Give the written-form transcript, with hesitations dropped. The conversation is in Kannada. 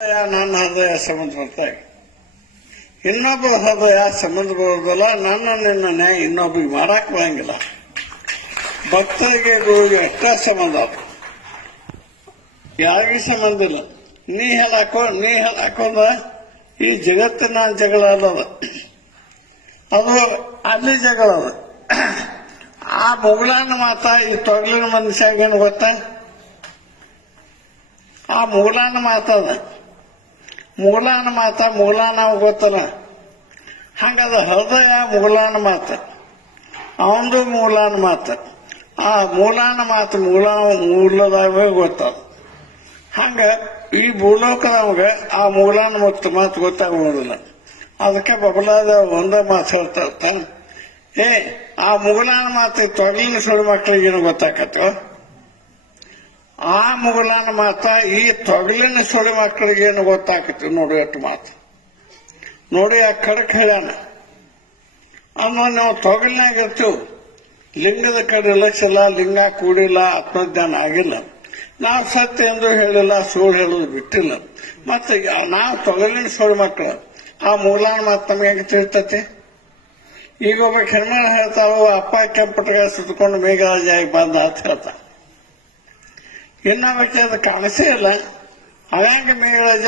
ನನ್ನ ಹೃದಯ ಸಂಬಂಧ ಬರ್ತಾವೆ, ಇನ್ನೊಬ್ಬ ಹೃದಯ ಸಂಬಂಧ ಬರೋದಲ್ಲ. ನನ್ನ ನಿನ್ನ ನ್ಯಾಯ ಇನ್ನೊಬ್ಬಿಗೆ ಮಾಡಕ್ ಬರಂಗಿಲ್ಲ. ಭಕ್ತರಿಗೆ ಗುರುವಿಗೆ ಅಷ್ಟ ಸಂಬಂಧ, ಯಾರಿಗೂ ಸಂಬಂಧ ಇಲ್ಲ. ನೀ ಹೇಳಾಕೊಂಡ ಈ ಜಗತ್ತಿನ ಜಗಳ ಅಲ್ಲದ, ಅದು ಅಲ್ಲಿ ಜಗಳ ಅದ. ಆ ಮುಗುಳನ ಮಾತ ಈ ತೊಗಲಿನ ಮನುಷ್ಯಾಗೇನು ಗೊತ್ತಾ? ಆ ಮುಗುಳನ ಮಾತದ, ಮುಗುಳನ ಗೊತ್ತಲ್ಲ. ಹಂಗದ ಹೃದಯ ಮುಗುಳನ ಮಾತ, ಅವಂದು ಮುಗುಳನ ಮಾತ. ಆ ಮೂಲನ ಮಾತು ಮೂಲದಾಗ ಗೊತ್ತದ. ಹಂಗ ಈ ಭೂಲೋಕದವಾಗ ಆ ಮೂಲನ ಮಾತು ಗೊತ್ತಾಗೋದಿಲ್ಲ. ಅದಕ್ಕೆ ಬಬಲಾದ ಒಂದ ಮಾತು ಹೇಳ್ತಾ, ಆ ಮುಗುಳನ ಮಾತು ತೊಗಲಿನ ಸುಳಿ ಮಕ್ಕಳಿಗೇನು ಗೊತ್ತಾಕತ್ತೋ, ಆ ಮುಗುಳನ ಮಾತ ಈ ತೊಗಲಿನ ಸುಳಿ ಮಕ್ಕಳಿಗೇನು ಗೊತ್ತಾಕತ್ತು. ನೋಡಿ ಅಷ್ಟು ಮಾತು ನೋಡಿ, ಆ ಕಡಕ್ ಹೇಳ್ಯಾನ. ಅಮ್ಮ ನಾವು ತೊಗಲಿನಾಗ ಇರ್ತೀವಿ, ಲಿಂಗದ ಕಡೆ ಲಕ್ಷಿಲ್ಲ, ಲಿಂಗ ಕೂಡಿಲ್ಲ, ಆತ್ಮಜ್ಞಾನ ಆಗಿಲ್ಲ. ನಾವು ಸತ್ಯ ಎಂದು ಹೇಳಿಲ್ಲ, ಸುಳ್ಳು ಹೇಳೋದು ಬಿಟ್ಟಿಲ್ಲ. ಮತ್ತೆ ನಾವು ತೊಗಲಿನ ಸುಳ್ಳು ಮಕ್ಕಳು, ಆ ಮೂಲನ ಮಾತು ನಮ್ಗೆ ಹೆಂಗೆ ತಿಳ್ತತಿ? ಈಗ ಒಬ್ಬ ಹೆಣ್ಮಳ ಹೇಳ್ತಾವ, ಅಪ್ಪ ಕೆಂಪಟ್ಗ ಸುತ್ತಕೊಂಡು ಮೇಘರಾಜಾಗಿ ಬಂದ ಅಂತ ಹೇಳ್ತಾ. ಇನ್ನೊಬ್ಬಕ್ಕೆ ಅದು ಕಾಣಿಸೇ ಇಲ್ಲ, ಅವಾಗ ಮೇಘರಾಜ